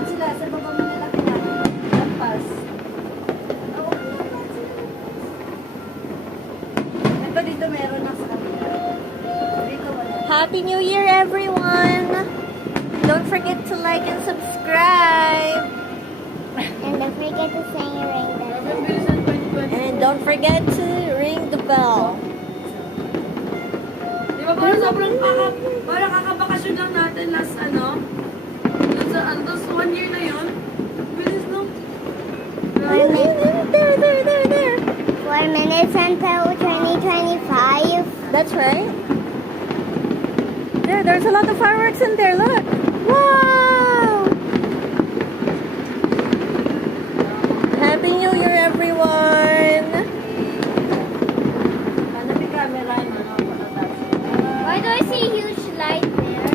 lahat sila. Sa baba mo nila lampas. Ito dito meron na sa kanila. Dito wala. Happy New Year, everyone! Don't forget to like and subscribe. And don't forget to sing your ring bell. And don't forget to ring the bell. Di ba parang sobrang parang kakabakasyon lang natin last Last 1 year na yun? Bilis no? There. 4 minutes until 2025. That's right. There's a lot of fireworks in there. Look. Wow! Happy New Year, everyone! Ano may camera yun? Why do I see a huge light there?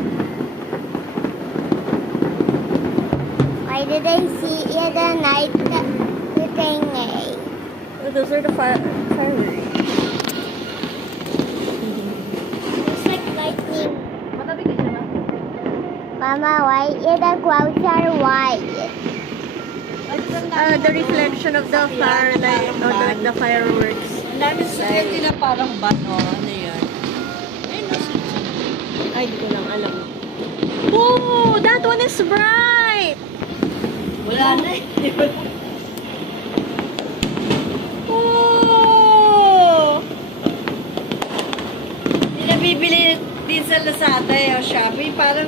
Why did I see it at night? The thing, Oh, those are the fireworks. It's like lightning. Matabi ka siya na? Mama, why is the clouds are white? The reflection of the firelight or the fireworks. Ang dami sa nila parang bato. Ano yan? Ay, di ko lang alam. Oh, that one is bright! Wala na eh. Oh! Nabibili din sa Lazada o Shopee. Parang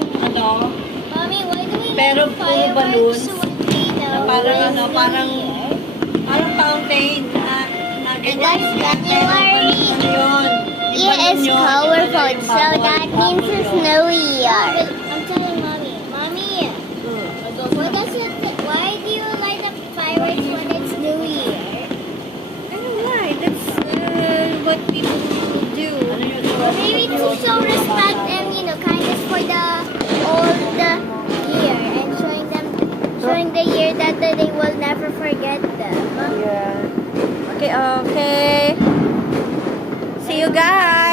Mommy, why do we Pero have puro balloons. volcano? parang fountain na ganyan. January. It is colorful, so that means it's New Year. I'm telling Mommy. Mommy, what does it? Why do you light up fireworks when it's New Year? Ano why? That's what people do. Well, maybe to show respect and kindness for the old year and showing the year that they will never forget them. Yeah. Okay. See you guys.